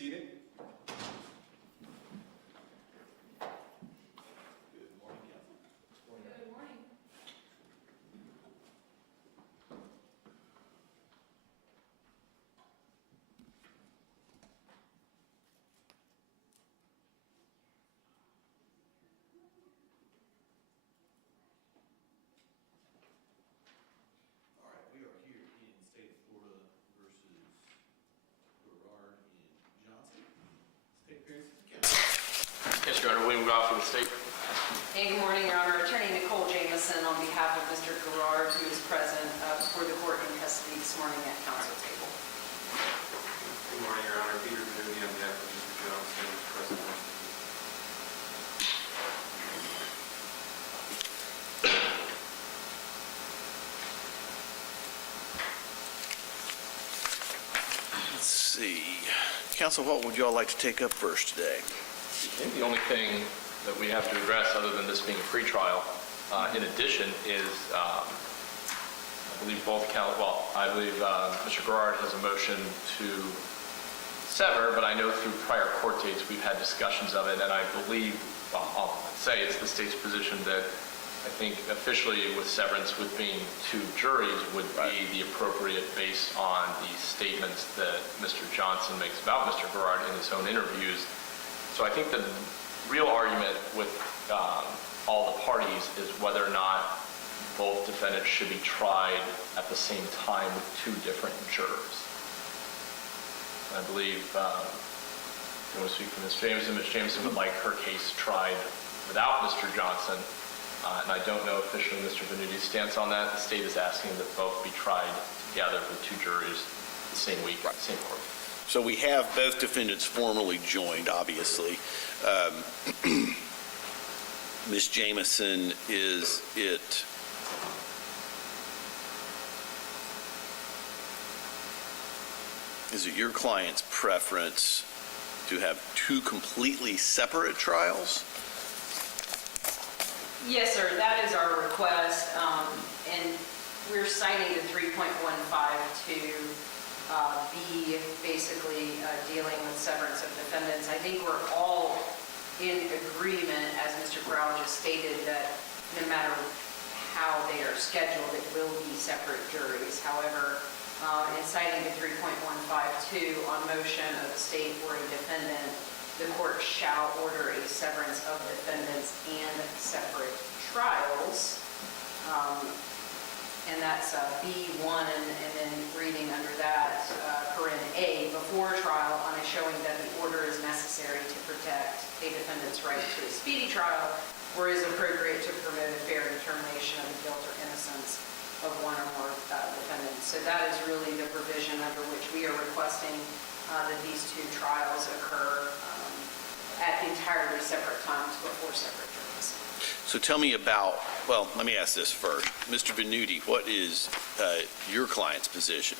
seated. Good morning, Council. Good morning. All right, we are here in the state of Florida versus Garard and Johnson. State appearances again. Yes, Your Honor. William Goff for the state. Hey, good morning, Your Honor. Attorney Nicole Jameson on behalf of Mr. Garard, who is present before the court in custody this morning at council table. Good morning, Your Honor. Peter Benudi on behalf of Mr. Johnson, President. Let's see. Counsel, what would you all like to take up first today? I think the only thing that we have to address, other than this being a pretrial, in addition, is I believe Mr. Garard has a motion to sever, but I know through prior court dates we've had discussions of it, and I believe, I'll say it's the state's position that I think officially with severance, with being two juries, would be the appropriate based on the statements that Mr. Johnson makes about Mr. Garard in his own interviews. So I think the real argument with all the parties is whether or not both defendants should be tried at the same time with two different jurors. I believe, I want to speak for Ms. Jameson. Ms. Jameson would like her case tried without Mr. Johnson. And I don't know officially Mr. Benudi's stance on that. The state is asking that both be tried together with two juries the same week, same court. So we have both defendants formally joined, obviously. Ms. Jameson, is it your client's preference to have two completely separate trials? Yes, sir, that is our request, and we're citing the 3.15 to be basically dealing with severance of defendants. I think we're all in agreement, as Mr. Brown just stated, that no matter how they are scheduled, it will be separate juries. However, in citing the 3.152 on motion of the state or a defendant, the court shall order a severance of defendants and separate trials. And that's B1, and then reading under that, paren A, before trial on a showing that the order is necessary to protect a defendant's right to a speedy trial or is appropriate to promote a fair determination of the guilt or innocence of one or more defendants. So that is really the provision under which we are requesting that these two trials occur at entirely separate times before separate juries. So tell me about, well, let me ask this first. Mr. Benudi, what is your client's position?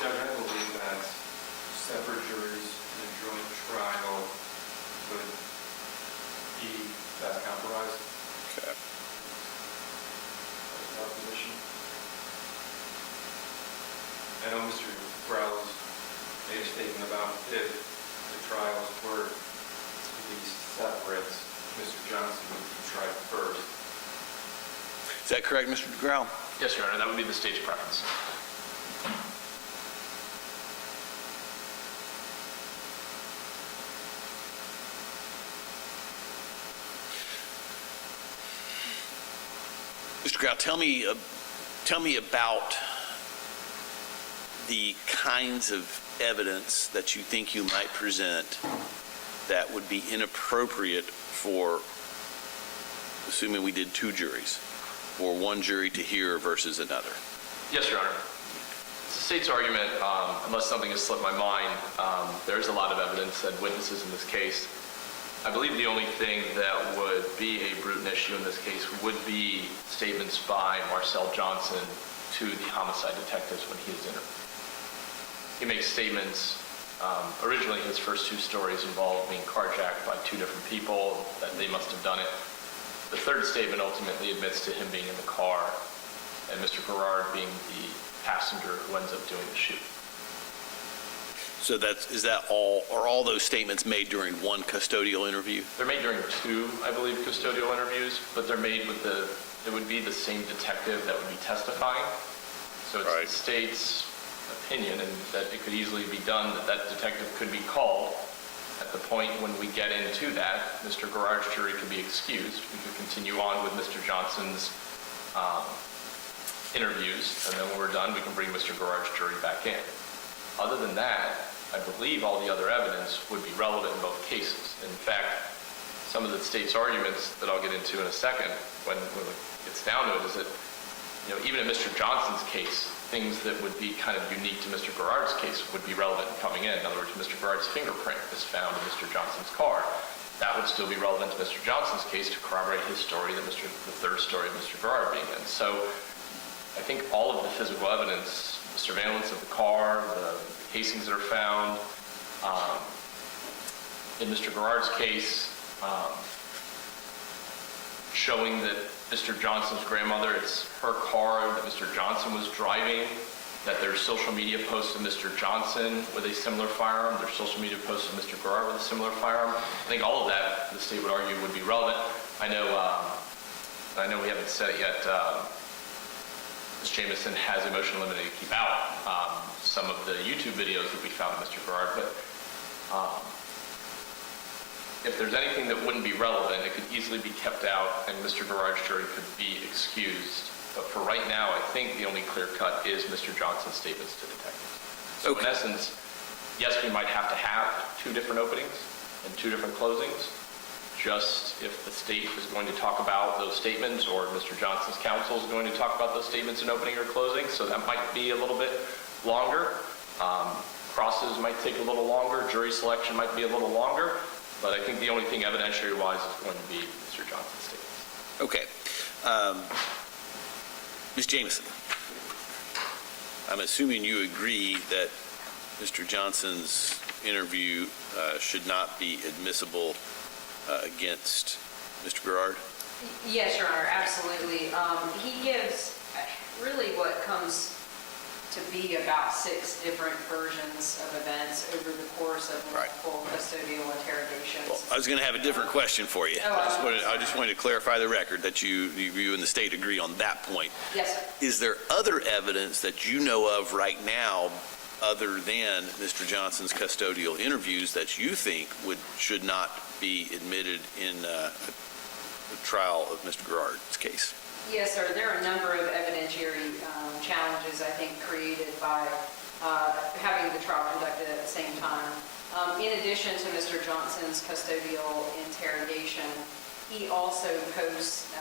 Judge, I believe that separate juries in a joint trial would be best compromised. Okay. That's our position. I know Mr. Browse made a statement about if the trials were to be separate, Mr. Johnson would be tried first. Is that correct, Mr. DeGraw? Yes, Your Honor, that would be the state's preference. Mr. Grau, tell me about the kinds of evidence that you think you might present that would be inappropriate for, assuming we did two juries, for one jury to hear versus another. Yes, Your Honor. It's the state's argument, unless something has slipped my mind, there's a lot of evidence that witnesses in this case. I believe the only thing that would be a brutal issue in this case would be statements by Marcel Johnson to the homicide detectives when he is interviewed. He makes statements, originally his first two stories involved being carjacked by two different people, that they must have done it. The third statement ultimately admits to him being in the car and Mr. Garard being the passenger who ends up doing the shoot. So is that all, are all those statements made during one custodial interview? They're made during 2, I believe, custodial interviews, but they're made with it would be the same detective that would be testifying. So it's Right. the state's opinion, and that it could easily be done, that detective could be called. At the point when we get into that, Mr. Garard's jury could be excused. We could continue on with Mr. Johnson's interviews, and then when we're done, we can bring Mr. Garard's jury back in. Other than that, I believe all the other evidence would be relevant in both cases. In fact, some of the state's arguments that I'll get into in a second, when it gets down to it, is that, even in Mr. Johnson's case, things that would be kind of unique to Mr. Garard's case would be relevant in coming in. In other words, Mr. Garard's fingerprint is found in Mr. Johnson's car. That would still be relevant to Mr. Johnson's case to corroborate his story, the third story of Mr. Garard being in. So I think all of the physical evidence, the surveillance of the car, the casings that are found, in Mr. Garard's case, showing that Mr. Johnson's grandmother, it's her car that Mr. Johnson was driving, that there's social media posts of Mr. Johnson with a similar firearm, there's social media posts of Mr. Garard with a similar firearm. I think all of that, the state would argue, would be relevant. I know we haven't said it yet, Ms. Jamison has a motion limited to keep out some of the YouTube videos that we found of Mr. Garard, but if there's anything that wouldn't be relevant, it could easily be kept out and Mr. Garard's jury could be excused. But for right now, I think the only clear cut is Mr. Johnson's statements to detectives. So in essence, yes, we might have to have 2 different openings and 2 different closings. Just if the state is going to talk about those statements, or Mr. Johnson's counsel is going to talk about those statements in opening or closing, so that might be a little bit longer. Crosses might take a little longer, jury selection might be a little longer, but I think the only thing evidentiary-wise is going to be Mr. Johnson's statements. Okay. Ms. Jamison, I'm assuming you agree that Mr. Johnson's interview should not be admissible against Mr. Garard? Yes, Your Honor, absolutely. He gives really what comes to be about 6 different versions of events over the course of multiple custodial interrogations. Well, I was going to have a different question for you. I just wanted to clarify the record that you and the state agree on that point. Yes, sir. Is there other evidence that you know of right now, other than Mr. Johnson's custodial interviews, that you think should not be admitted in the trial of Mr. Garard's case? Yes, sir. There are a number of evidentiary challenges, I think, created by having the trial conducted at the same time. In addition to Mr. Johnson's custodial interrogation, he also posts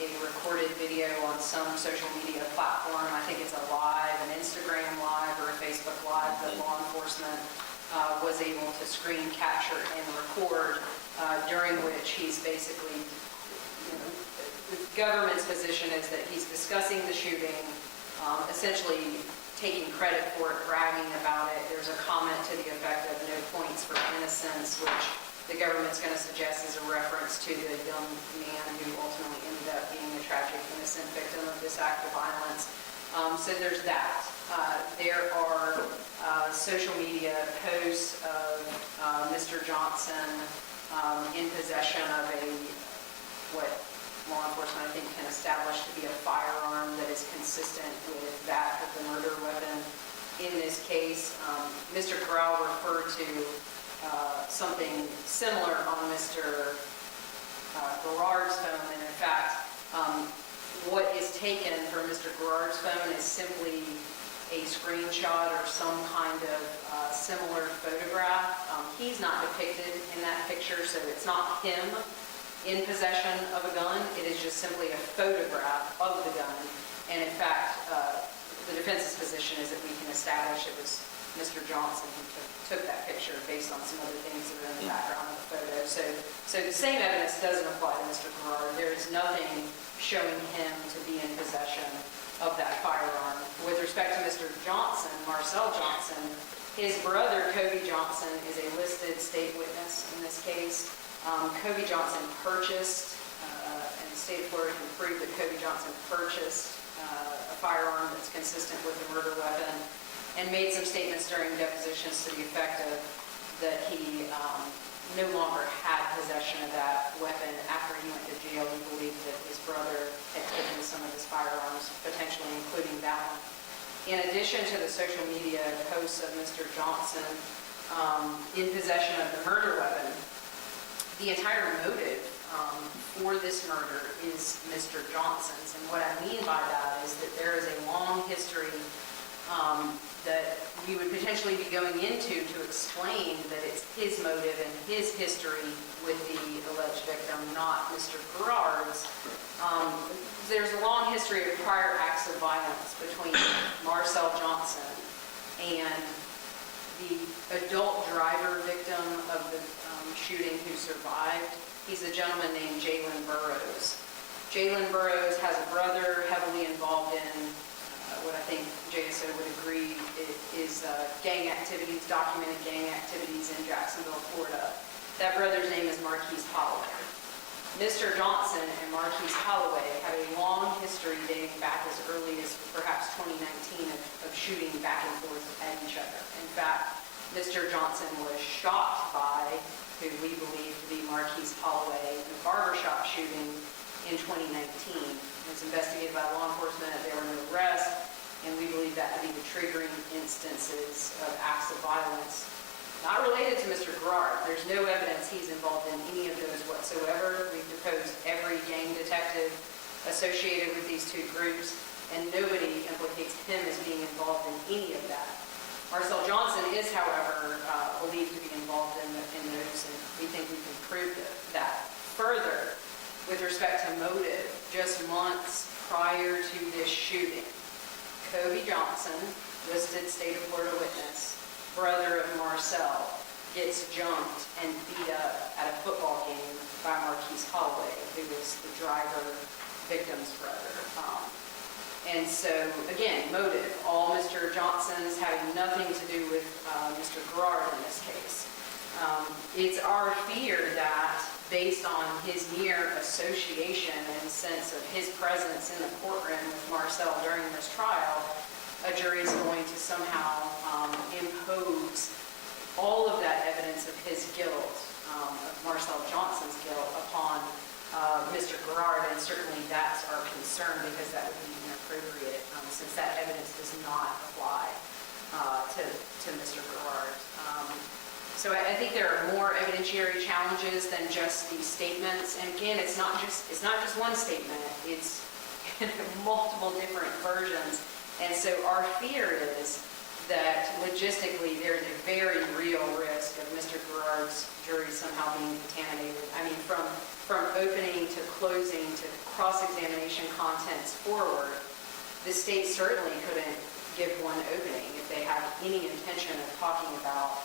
a recorded video on some social media platform. I think it's a live, an Instagram live or a Facebook live that law enforcement was able to screen capture and record, during which he's basically, the government's position is that he's discussing the shooting, essentially taking credit for it, bragging about it. There's a comment to the effect of no points for innocence, which the government's going to suggest is a reference to the young man who ultimately ended up being a tragic innocent victim of this act of violence. So there's that. There are social media posts of Mr. Johnson in possession of what law enforcement, I think, can establish to be a firearm that is consistent with that of the murder weapon in this case. Mr. Corral referred to something similar on Mr. Garard's phone, and in fact, what is taken from Mr. Garard's phone is simply a screenshot or some kind of similar photograph. He's not depicted in that picture, so it's not him in possession of a gun. It is just simply a photograph of the gun. And in fact, the defense's position is that we can establish it was Mr. Johnson who took that picture based on some other things that are in the background of the photo. So the same evidence doesn't apply to Mr. Garard. There is nothing showing him to be in possession of that firearm. With respect to Mr. Johnson, Marcel Johnson, his brother, Kobe Johnson, is a listed state witness in this case. Kobe Johnson purchased, and the state of Florida can prove that Kobe Johnson purchased a firearm that's consistent with the murder weapon. and made some statements during depositions to the effect of that he no longer had possession of that weapon after he went to jail. He believed that his brother had taken some of his firearms, potentially including that one. In addition to the social media posts of Mr. Johnson in possession of the murder weapon, the entire motive for this murder is Mr. Johnson's. And what I mean by that is that there is a long history that we would potentially be going into to explain that it's his motive and his history with the alleged victim, not Mr. Garard's. There's a long history of prior acts of violence between Marcel Johnson and the adult driver victim of the shooting who survived. He's a gentleman named Jalen Burrows. Jalen Burrows has a brother heavily involved in what I think JSO would agree is gang activities, documented gang activities in Jacksonville, Florida. That brother's name is Marquise Holloway. Mr. Johnson and Marquise Holloway have a long history dating back as early as perhaps 2019 of shooting back and forth at each other. In fact, Mr. Johnson was shot by who we believe to be Marquise Holloway in a barbershop shooting in 2019. It was investigated by law enforcement. There were no arrests, and we believe that to be the triggering instances of acts of violence not related to Mr. Garard. There's no evidence he's involved in any of those whatsoever. We've deposed every gang detective associated with these two groups, and nobody implicates him as being involved in any of that. Marcel Johnson is, however, believed to be involved in those, and we think we can prove that. Further, with respect to motive, just months prior to this shooting, Kobe Johnson, listed state of Florida witness, brother of Marcel, gets jumped and beat up at a football game by Marquise Holloway, who was the driver victim's brother. And so, again, motive, all Mr. Johnson's having nothing to do with Mr. Garard in this case. It's our fear that, based on his mere association and sense of his presence in the courtroom with Marcel during this trial, a jury is going to somehow impose all of that evidence of his guilt, of Marcel Johnson's guilt, upon Mr. Garard, and certainly that's our concern because that would be inappropriate since that evidence does not apply to Mr. Garard. So I think there are more evidentiary challenges than just these statements. And again, it's not just one statement. It's multiple different versions. And so our fear is that logistically there's a very real risk of Mr. Garard's jury somehow being contaminated. I mean, from opening to closing to cross-examination contents forward, the state certainly couldn't give one opening if they had any intention of talking about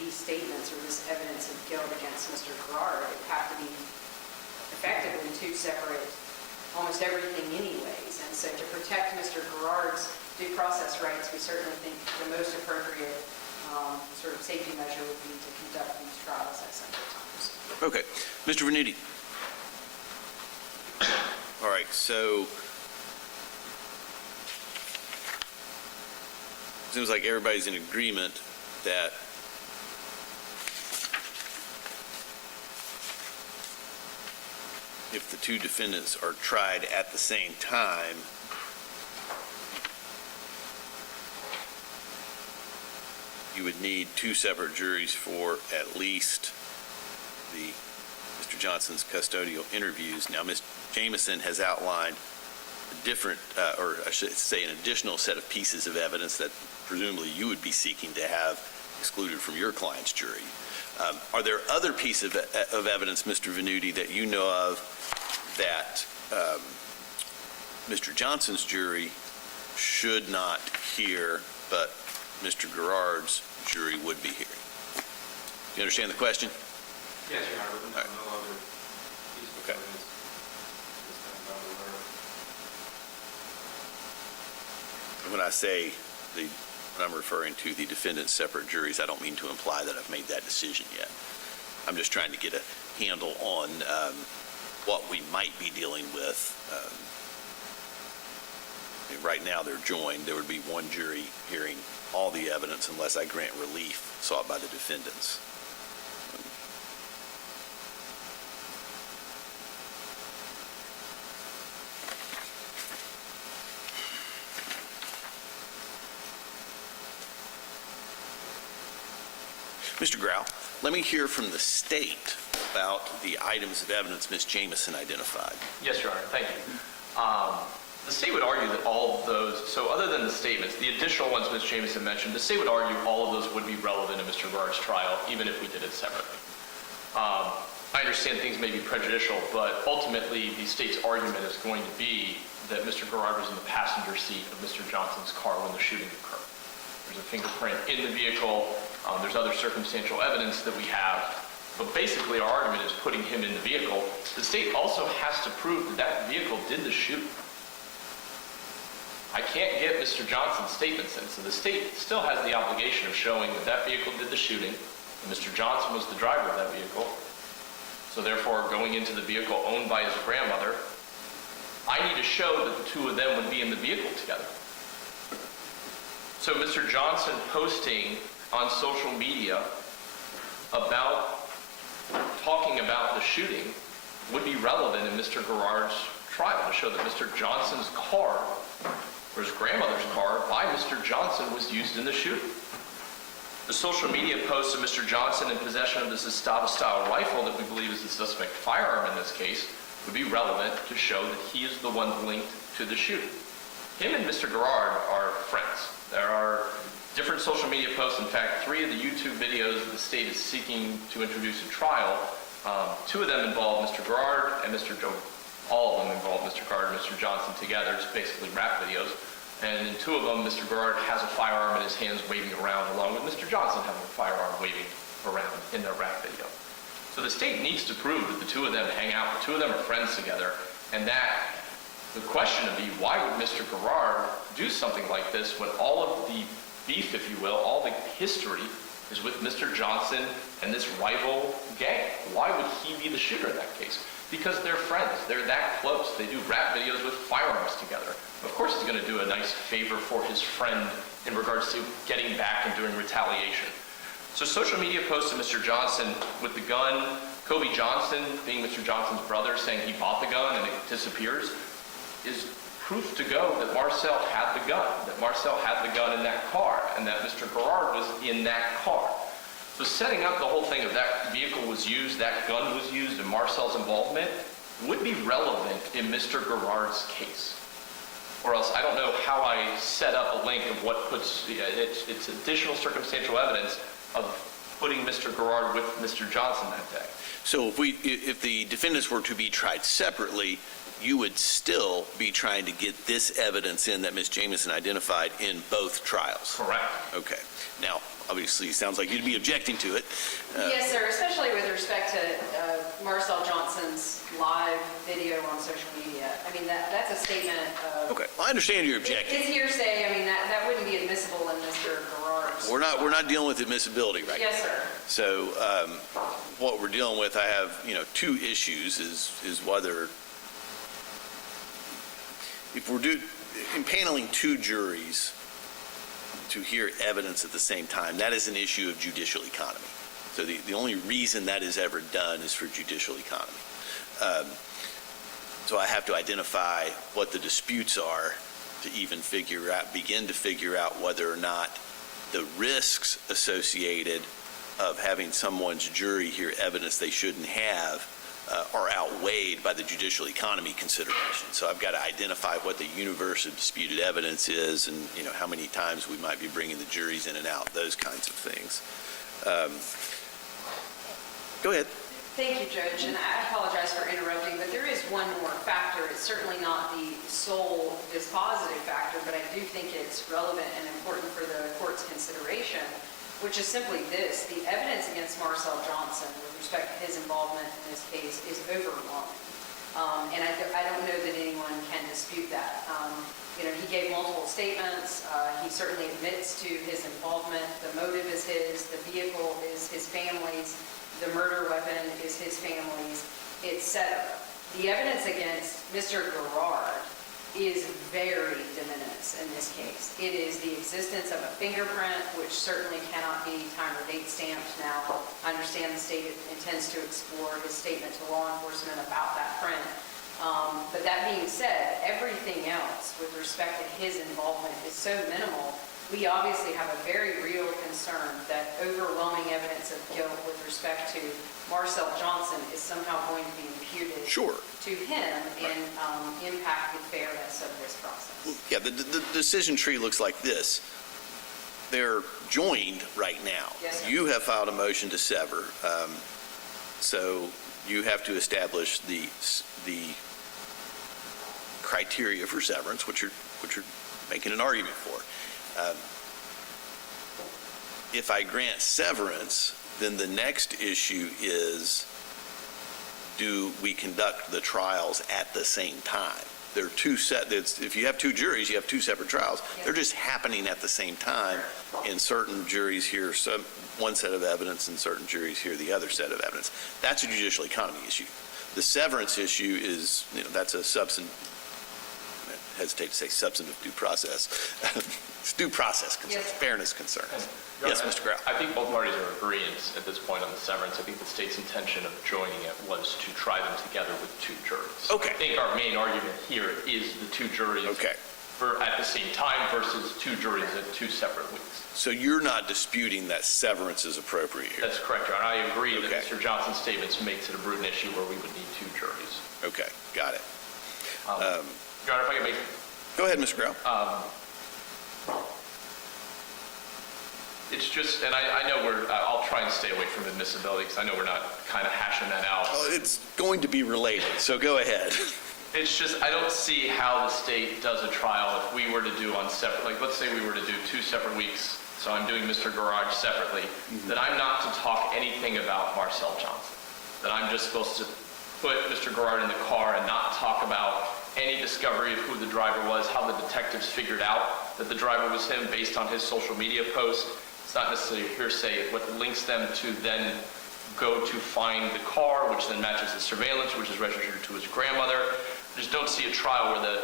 these statements or this evidence of guilt against Mr. Garard. It would have to be effectively two separate, almost everything anyways. And so to protect Mr. Garard's due process rights, we certainly think the most appropriate sort of safety measure would be to conduct these trials at separate times. Okay. Mr. Venuti. All right, so it seems like everybody's in agreement that if the two defendants are tried at the same time, you would need two separate juries for at least Mr. Johnson's custodial interviews. Now, Ms. Jameson has outlined a different, or I should say an additional set of pieces of evidence that presumably you would be seeking to have excluded from your client's jury. Are there other pieces of evidence, Mr. Venuti, that you know of that Mr. Johnson's jury should not hear, but Mr. Garard's jury would be hearing? Do you understand the question? Yes, Your Honor, but All right. no other piece of Okay. evidence this time I'm aware of. And when I say when I'm referring to the defendant's separate juries, I don't mean to imply that I've made that decision yet. I'm just trying to get a handle on what we might be dealing with Right now, they're joined. There would be one jury hearing all the evidence unless I grant relief sought by the defendants. Mr. Grau, let me hear from the state about the items of evidence Ms. Jamison identified. Yes, Your Honor, thank you. The state would argue that all of those, so other than the statements, the additional ones Ms. Jamison mentioned, the state would argue all of those would be relevant in Mr. Garard's trial, even if we did it separately. I understand things may be prejudicial, but ultimately the state's argument is going to be that Mr. Garard was in the passenger seat of Mr. Johnson's car when the shooting occurred. There's a fingerprint in the vehicle. There's other circumstantial evidence that we have. But basically our argument is putting him in the vehicle. The state also has to prove that that vehicle did the shooting. I can't get Mr. Johnson's statements in, so the state still has the obligation of showing that that vehicle did the shooting, and Mr. Johnson was the driver of that vehicle. So therefore, going into the vehicle owned by his grandmother, I need to show that the two of them would be in the vehicle together. So Mr. Johnson posting on social media about talking about the shooting would be relevant in Mr. Garard's trial to show that Mr. Johnson's car, or his grandmother's car, by Mr. Johnson was used in the shooting. The social media post of Mr. Johnson in possession of this Estava-style rifle that we believe is the suspect firearm in this case would be relevant to show that he is the one linked to the shooting. Him and Mr. Garard are friends. There are different social media posts. In fact, 3 of the YouTube videos that the state is seeking to introduce at trial, 2 of them involve Mr. Garard and all of them involve Mr. Garard and Mr. Johnson together. It's basically rap videos. And in 2 of them, Mr. Garard has a firearm in his hands waving around, along with Mr. Johnson having a firearm waving around in their rap video. So the state needs to prove that the 2 of them hang out, the 2 of them are friends together, and that the question would be, why would Mr. Garard do something like this when all of the beef, if you will, all the history is with Mr. Johnson and this rival gang? Why would he be the shooter in that case? Because they're friends. They're that close. They do rap videos with firearms together. Of course he's going to do a nice favor for his friend in regards to getting back and doing retaliation. So social media posts of Mr. Johnson with the gun, Kobe Johnson, being Mr. Johnson's brother, saying he bought the gun and it disappears, is proof to go that Marcel had the gun in that car, and that Mr. Garard was in that car. So setting up the whole thing of that vehicle was used, that gun was used, and Marcel's involvement would be relevant in Mr. Garard's case. Or else I don't know how I set up a link of what puts, it's additional circumstantial evidence of putting Mr. Garard with Mr. Johnson that day. So if the defendants were to be tried separately, you would still be trying to get this evidence in that Ms. Jamison identified in both trials? Correct. Okay. Now, obviously, it sounds like you'd be objecting to it. Yes, sir, especially with respect to Marcel Johnson's live video on social media. I mean, that's a statement of... Okay, well, I understand your objection. It's hearsay. I mean, that wouldn't be admissible in Mr. Garard's... We're not dealing with admissibility right now. Yes, sir. So what we're dealing with, I have, 2 issues, is whether... If we're impaneling 2 juries to hear evidence at the same time, that is an issue of judicial economy. So the only reason that is ever done is for judicial economy. So I have to identify what the disputes are to even begin to figure out whether or not the risks associated of having someone's jury hear evidence they shouldn't have are outweighed by the judicial economy consideration. So I've got to identify what the universe of disputed evidence is, and how many times we might be bringing the juries in and out, those kinds of things. Go ahead. Thank you, Judge, and I apologize for interrupting, but there is one more factor. It's certainly not the sole dispositive factor, but I do think it's relevant and important for the court's consideration, which is simply this: the evidence against Marcel Johnson with respect to his involvement in this case is overwhelming. And I don't know that anyone can dispute that. He gave multiple statements. He certainly admits to his involvement. The motive is his. The vehicle is his family's. The murder weapon is his family's, etc. The evidence against Mr. Garard is very de minimis in this case. It is the existence of a fingerprint, which certainly cannot be time or date stamped. Now, I understand the state intends to explore his statement to law enforcement about that print. But that being said, everything else with respect to his involvement is so minimal. We obviously have a very real concern that overwhelming evidence of guilt with respect to Marcel Johnson is somehow going to be imputed Sure. to him and impact the fairness of this process. Yeah, the decision tree looks like this. They're joined right now. Yes, sir. You have filed a motion to sever, so you have to establish the criteria for severance, which you're making an argument for. If I grant severance, then the next issue is, do we conduct the trials at the same time? They're if you have two juries, you have two separate trials. Yes. They're just happening at the same time. In certain juries hear one set of evidence, and certain juries hear the other set of evidence. That's a judicial economy issue. The severance issue is, that's a I hesitate to say substantive due process. It's due process concerns, Yes. fairness concerns. Yes, Mr. Grau. I think both parties are agreeing at this point on the severance. I think the state's intention of joining it was to try them together with two juries. Okay. I think our main argument here is the two juries Okay. at the same time versus two juries at two separate weeks. So you're not disputing that severance is appropriate here? That's correct, Your Honor. I agree that Okay. Mr. Johnson's statements makes it a brutal issue where we would need two juries. Okay, got it. Your Honor, if I could make Go ahead, Mr. Grau. it's just, and I know I'll try and stay away from admissibility because I know we're not kind of hashing that out. Oh, it's going to be related, so go ahead. It's just, I don't see how the state does a trial if we were to do on separate, like, let's say we were to do 2 separate weeks, so I'm doing Mr. Garard separately, that I'm not to talk anything about Marcel Johnson. That I'm just supposed to put Mr. Garard in the car and not talk about any discovery of who the driver was, how the detectives figured out that the driver was him based on his social media post. It's not necessarily hearsay. What links them to then go to find the car, which then matches the surveillance, which is registered to his grandmother. I just don't see a trial where the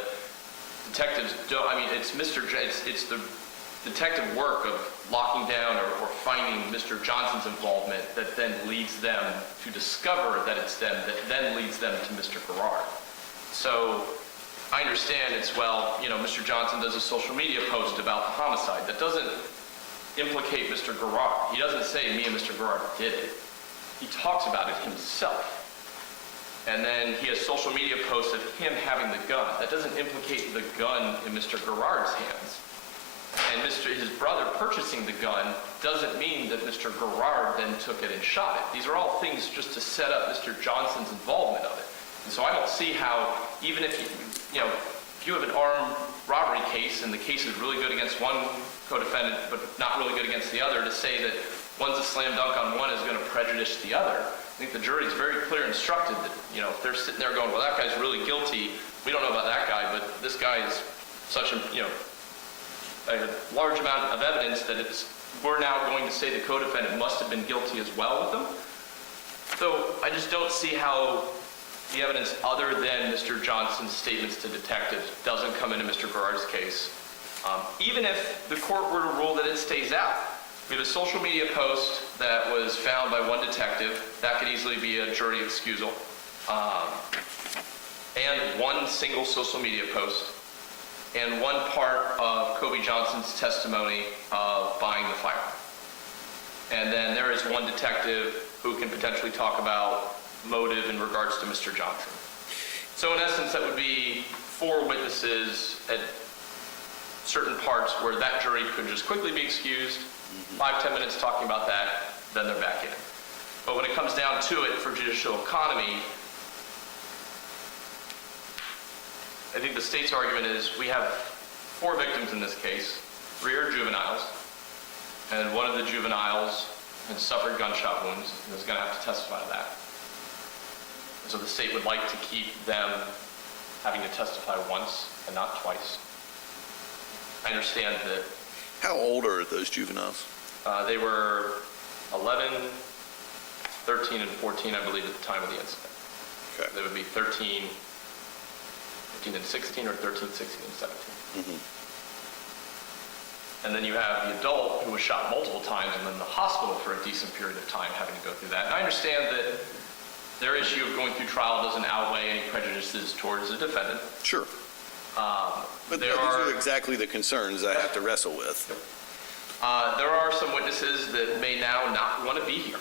detectives don't, it's the detective work of locking down or finding Mr. Johnson's involvement that then leads them to discover that it's them, that then leads them to Mr. Garard. So I understand Mr. Johnson does a social media post about the homicide. That doesn't implicate Mr. Garard. He doesn't say me and Mr. Garard did it. He talks about it himself. And then he has social media posts of him having the gun. That doesn't implicate the gun in Mr. Garard's hands. And his brother purchasing the gun doesn't mean that Mr. Garard then took it and shot it. These are all things just to set up Mr. Johnson's involvement of it. And so I don't see how, even if if you have an armed robbery case and the case is really good against one co-defendant but not really good against the other, to say that one's a slam dunk on one is going to prejudice the other. I think the jury is very clear instructed that, if they're sitting there going, well, that guy's really guilty, we don't know about that guy, but this guy is such a large amount of evidence that we're now going to say the co-defendant must have been guilty as well with them. So I just don't see how the evidence other than Mr. Johnson's statements to detectives doesn't come into Mr. Garard's case. Even if the court were to rule that it stays out. We have a social media post that was found by one detective. That could easily be a jury excusal. And one single social media post. And one part of Kobe Johnson's testimony of buying the firearm. And then there is one detective who can potentially talk about motive in regards to Mr. Johnson. So in essence, that would be 4 witnesses at certain parts where that jury could just quickly be excused, 5-10 minutes talking about that, then they're back in. But when it comes down to it for judicial economy, I think the state's argument is we have 4 victims in this case, 3 are juveniles, and one of the juveniles had suffered gunshot wounds and is going to have to testify to that. And so the state would like to keep them having to testify once and not twice. I understand that. How old are those juveniles? They were 11, 13, and 14, I believe, at the time of the incident. Okay. They would be 13, 15 and 16, or 13, 16, and 17. Mhm. And then you have the adult who was shot multiple times and in the hospital for a decent period of time having to go through that. And I understand that their issue of going through trial doesn't outweigh any prejudices towards the defendant. Sure. But There these are- are exactly the concerns I have to wrestle with. There are some witnesses that may now not want to be here.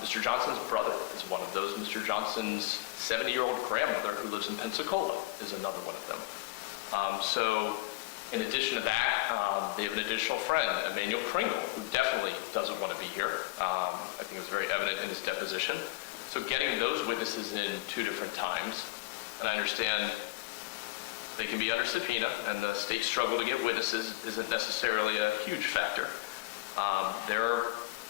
Mr. Johnson's brother is one of those. Mr. Johnson's 70-year-old grandmother who lives in Pensacola is another one of them. So in addition to that, they have an additional friend, Emmanuel Pringle, who definitely doesn't want to be here. I think it was very evident in his deposition. So getting those witnesses in 2 different times, and I understand they can be under subpoena, and the state's struggle to get witnesses isn't necessarily a huge factor. There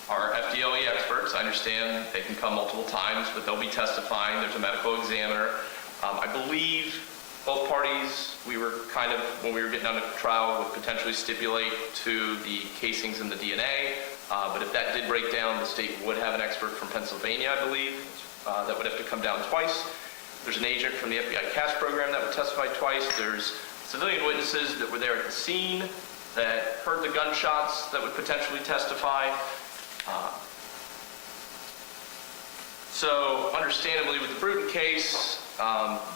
are FDLE experts. I understand they can come multiple times, but they'll be testifying. There's a medical examiner. I believe both parties, we were kind of, when we were getting down to trial, would potentially stipulate to the casings and the DNA. But if that did break down, the state would have an expert from Pennsylvania, I believe, that would have to come down twice. There's an agent from the FBI CAS program that would testify twice. There's civilian witnesses that were there at the scene that heard the gunshots that would potentially testify. So understandably with the Bruton case,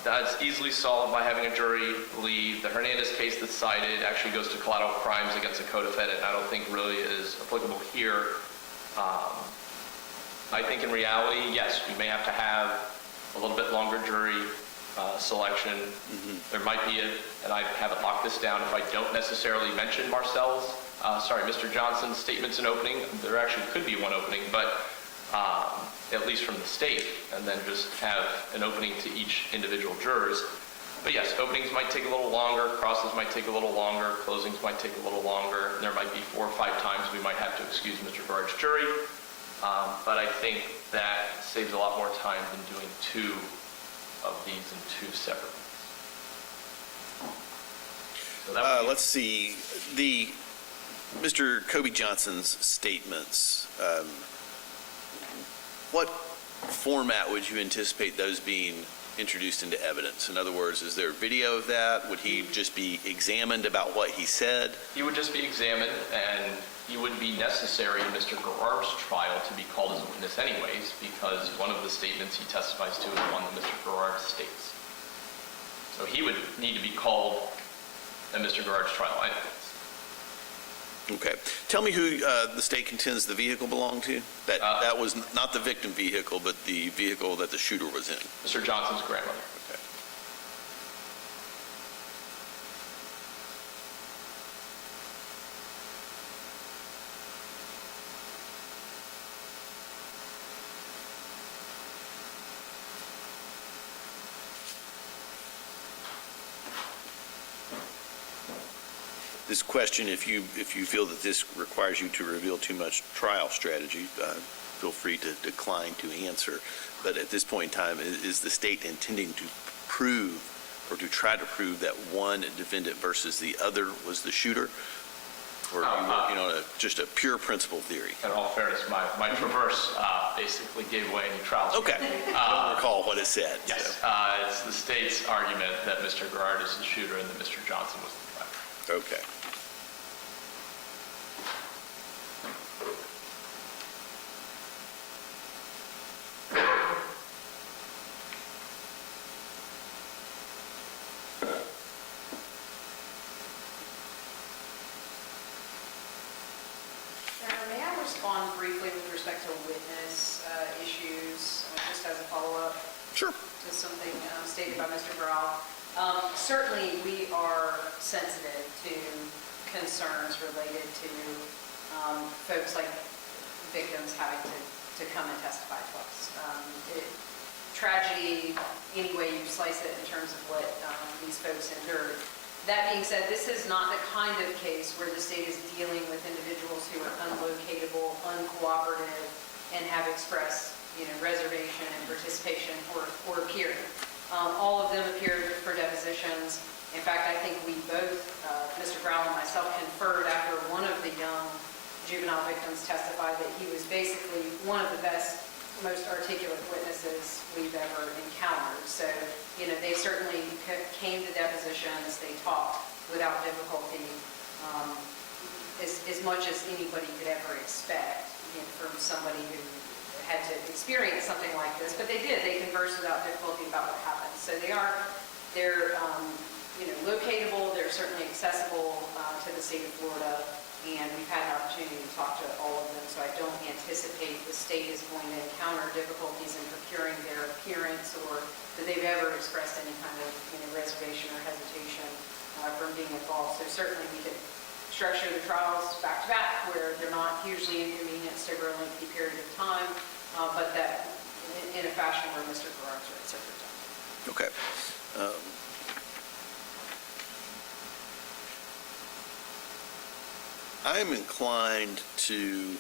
that's easily solved by having a jury leave. The Hernandez case that's cited actually goes to collateral crimes against a co-defendant. I don't think really is applicable here. I think in reality, yes, we may have to have a little bit longer jury selection. There might be and I haven't locked this down, if I don't necessarily mention Mr. Johnson's statements in opening, there actually could be one opening, but at least from the state, and then just have an opening to each individual jurors. But yes, openings might take a little longer, crosses might take a little longer, closings might take a little longer. There might be 4 or 5 times we might have to excuse Mr. Garard's jury. But I think that saves a lot more time than doing 2 of these in 2 separate ones. So that would be- Let's see, Mr. Kobe Johnson's statements, what format would you anticipate those being introduced into evidence? In other words, is there video of that? Would he just be examined about what he said? He would just be examined, and he would be necessary in Mr. Garard's trial to be called as a witness anyways, because one of the statements he testifies to is the one that Mr. Garard states. So he would need to be called at Mr. Garard's trial anyways. Okay. Tell me who the state contends the vehicle belonged to? That was not the victim vehicle, but the vehicle that the shooter was in. Mr. Johnson's grandmother. Okay. This question, if you feel that this requires you to reveal too much trial strategy, feel free to decline to answer. But at this point in time, is the state intending to prove or to try to prove that one defendant versus the other was the shooter? Or are you working on just a pure principle theory? In all fairness, my traverse basically gave away any trial. Okay. I don't recall what it said. Yes. So. It's the state's argument that Mr. Garard is the shooter and that Mr. Johnson was the driver. Okay. May I respond briefly with respect to witness issues, just as a follow-up Sure. to something stated by Mr. Garard? Certainly, we are sensitive to concerns related to folks like victims having to come and testify to us. Tragedy, any way you slice it in terms of what these folks endured. That being said, this is not the kind of case where the state is dealing with individuals who are unlocatable, uncooperative, and have expressed, reservation and participation or appeared. All of them appeared for depositions. In fact, I think we both, Mr. Brown and myself, conferred after one of the young juvenile victims testified that he was basically one of the best most articulate witnesses we've ever encountered. So, they certainly came to depositions, they talked without difficulty, as much as anybody could ever expect from somebody who had to experience something like this. But they did, they conversed without difficulty about what happened. So they're locatable, they're certainly accessible to the state of Florida, and we've had an opportunity to talk to all of them, so I don't anticipate the state is going to encounter difficulties in procuring their appearance or that they've ever expressed any kind of reservation or hesitation from being involved. So certainly we could structure the trials back to back where they're not hugely inconvenienced over a lengthy period of time, but that in a fashion where Mr. Garard's rights are protected. Okay. I'm inclined to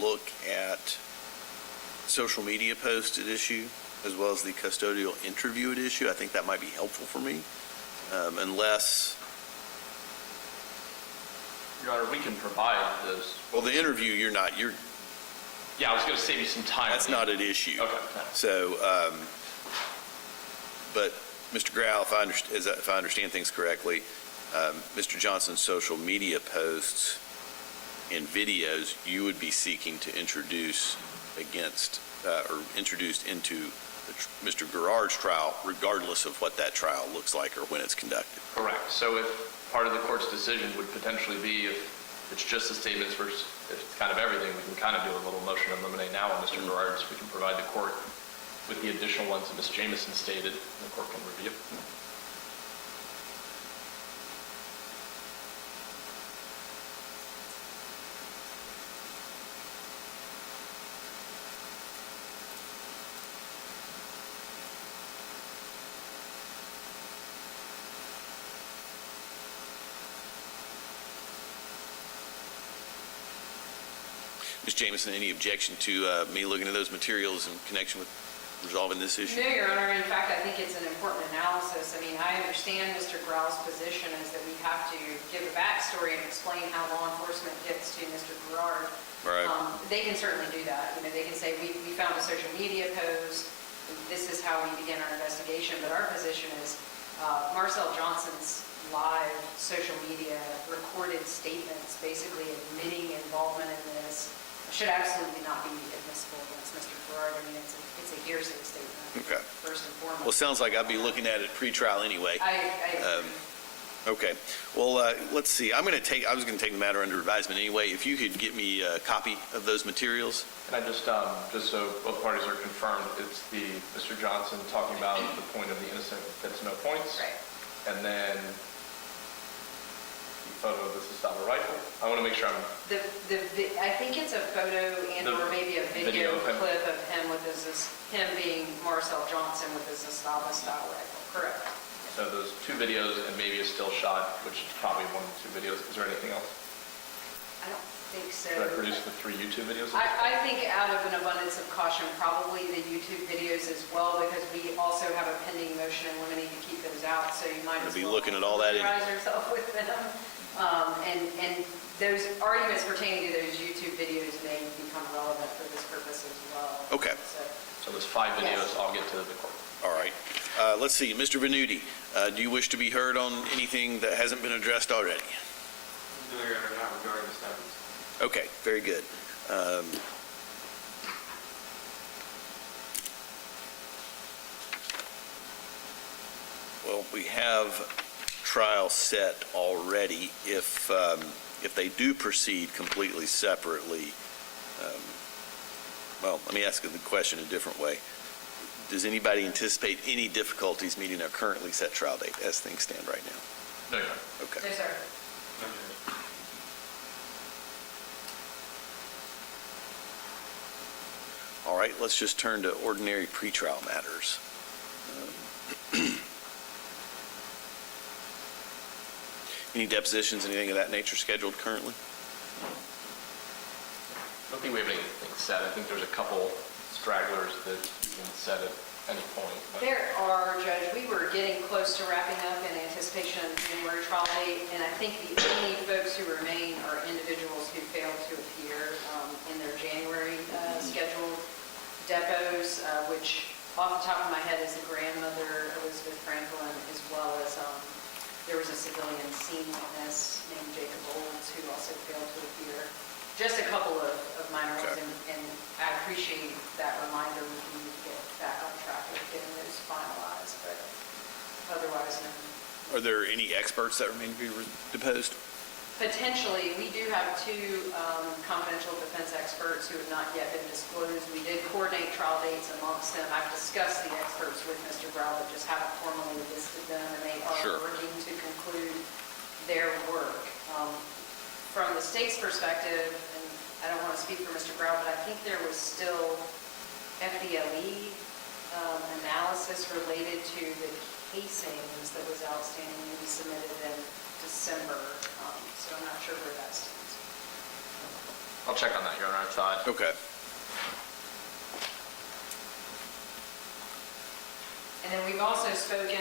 look at social media posts at issue as well as the custodial interview at issue. I think that might be helpful for me, unless... Your Honor, we can provide those. Well, the interview, you're... Yeah, I was going to save you some time. That's not at issue. Okay. So, but Mr. Grau, if I understand things correctly, Mr. Johnson's social media posts and videos, you would be seeking to introduce introduced into Mr. Garard's trial, regardless of what that trial looks like or when it's conducted. Correct. So if part of the court's decision would potentially be if it's just the statements versus if it's kind of everything, we can kind of do a little motion in limine now on Mr. Garard's. We can provide the court with the additional ones that Ms. Jamison stated, and the court can review. Ms. Jamison, any objection to me looking at those materials in connection with resolving this issue? No, Your Honor. In fact, I think it's an important analysis. I mean, I understand Mr. Grau's position is that we have to give a backstory and explain how law enforcement gets to Mr. Garard. Right. They can certainly do that. They can say, we found a social media post, this is how we began our investigation. But our position is Marcel Johnson's live social media recorded statements basically admitting involvement in this should absolutely not be admissible against Mr. Garard. I mean, it's a hearsay statement, Okay. first and foremost. Well, it sounds like I'd be looking at it pre-trial anyway. I Okay. Well, let's see. I was going to take the matter under advisement anyway. If you could get me a copy of those materials. Can I just so both parties are confirmed, it's Mr. Johnson talking about the point of the innocent gets no points. Right. And then the photo of the Sestava rifle. I want to make sure I'm... I think it's a photo or maybe a video clip of him with him being Marcel Johnson with his Sestava style rifle. Correct. So those two videos and maybe a still shot, which is probably one of the two videos. Is there anything else? I don't think so. Should I produce the 3 YouTube videos? I think out of an abundance of caution, probably the YouTube videos as well, because we also have a pending motion in limine to keep those out, so you might as well Be looking at all that in. familiarize yourself with them. And those arguments pertaining to those YouTube videos may become relevant for this purpose as well. Okay. So those 5 videos, Yes. I'll get to the court. All right. Let's see. Mr. Venuti, do you wish to be heard on anything that hasn't been addressed already? No, Your Honor, not regarding the statutes. Okay, very good. Well, we have trial set already. If they do proceed completely separately, well, let me ask the question a different way. Does anybody anticipate any difficulties meeting our currently set trial date as things stand right now? No, Your Honor. Okay. No, sir. No, Judge. All right, let's just turn to ordinary pretrial matters. Any depositions, anything of that nature scheduled currently? I don't think we have anything set. I think there's a couple stragglers that you can set at any point. But There are, Judge, we were getting close to wrapping up in anticipation of the January trial date, and I think the only folks who remain are individuals who failed to appear in their January schedule. off the top of my head is the grandmother, Elizabeth Franklin, as well as there was a civilian scene witness named Jacob Olds who also failed to appear. Just a couple of minor ones, Okay. and I appreciate that reminder. We need to get back on track with getting those finalized, but otherwise, no. Are there any experts that remain to be deposed? Potentially, we do have two confidential defense experts who have not yet been disclosed. We did coordinate trial dates amongst them. I've discussed the experts with Mr. Brown, but just haven't formally listed them, and they are Sure. working to conclude their work. From the state's perspective, and I don't want to speak for Mr. Brown, but I think there was still FDLE analysis related to the casings that was outstanding. We submitted in December. So I'm not sure where that stands. I'll check on that, Your Honor. I thought, Okay. And then we've also spoken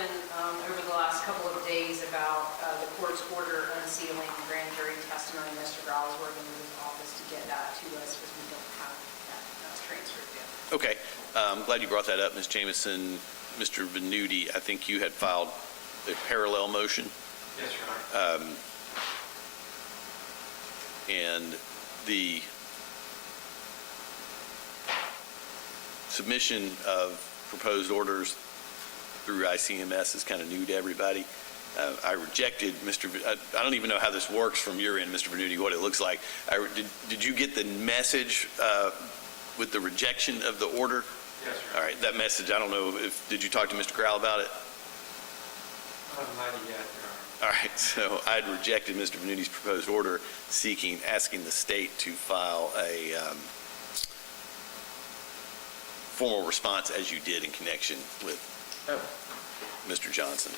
over the last couple of days about the court's order unsealing grand jury testimony. Mr. Grau is working with his office to get that to us because we don't have that transcript yet. Okay. I'm glad you brought that up, Ms. Jamison. Mr. Venuti, I think you had filed a parallel motion. Yes, Your Honor. And the submission of proposed orders through ICMS is kind of new to everybody. I rejected I don't even know how this works from your end, Mr. Venuti, what it looks like. Did you get the message with the rejection of the order? Yes, Your All Honor. right, that message, I don't know did you talk to Mr. Growell about it? Not yet, Your Honor. All right, so I'd rejected Mr. Venuti's proposed order asking the state to file a formal response as you did in connection with Mr. Johnson.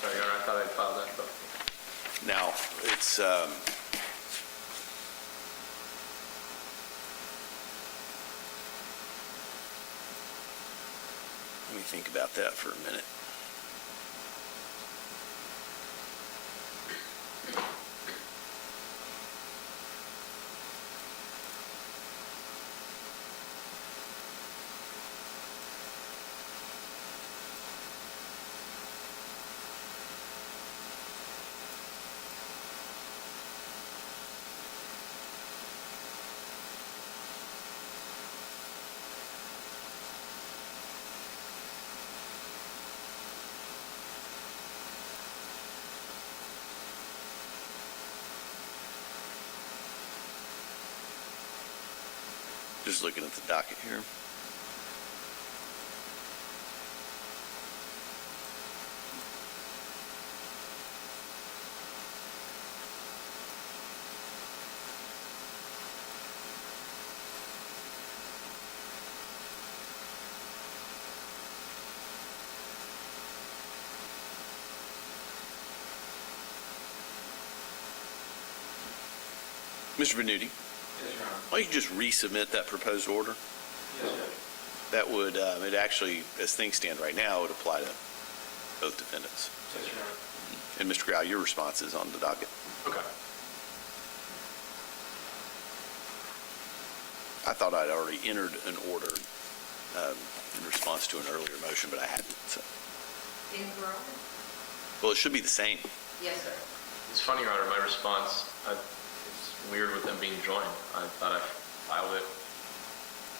sorry, Your Honor, I thought I filed that, but Now, it's, let me think about that for a minute. Just looking at the docket here. Mr. Venuti, Yes, Your Honor. why don't you just resubmit that proposed order? Yes, Judge. That would, it actually, as things stand right now, would apply to both defendants. Yes, Your Honor. And Mr. Grau, your response is on the docket. okay. I thought I'd already entered an order in response to an earlier motion, but I hadn't. So. In Grove? Well, it should be the same. Yes, sir. It's funny, Your Honor, my response, it's weird with them being joined. I thought I filed it.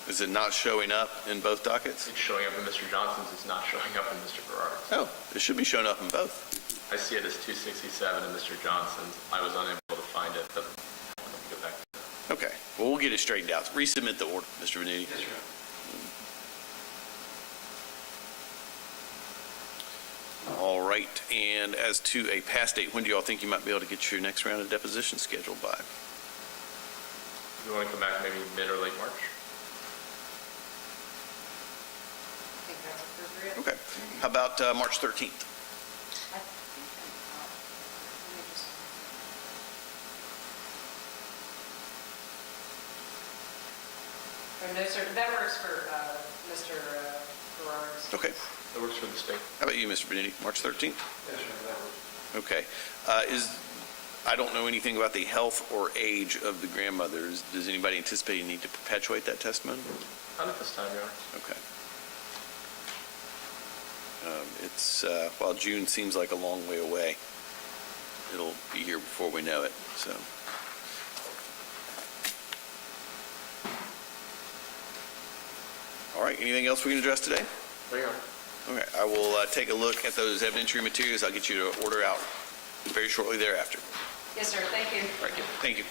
Is it not showing up in both dockets? It's showing up in Mr. Johnson's, it's not showing up in Mr. Garard's. Oh, it should be showing up in both. I see it as 267 in Mr. Johnson's. I was unable to find it, but let me go back to that. Okay, well, we'll get it straightened out. Resubmit the order, Mr. Venuti. Yes, Your Honor. All right, and as to a pass date, when do you all think you might be able to get your next round of deposition scheduled by? You want to come back maybe mid or late March? I think that's appropriate. Okay, how about March 13th? I think let me just. Oh, no, sir, that works for Mr. Garard's. Okay, That works for the state. how about you, Mr. Venuti, March 13th? Yes, Your Honor, that works. Okay, I don't know anything about the health or age of the grandmothers. Does anybody anticipate a need to perpetuate that testimony? Not at this time, Your Honor. Okay. While June seems like a long way away, it'll be here before we know it, so. All right, anything else we can address today? Okay, I will take a look at those evidentiary materials. I'll get you to order out very shortly thereafter. Yes, sir, thank you. All right, thank you.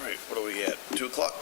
All right, what are we at? 2 o'clock?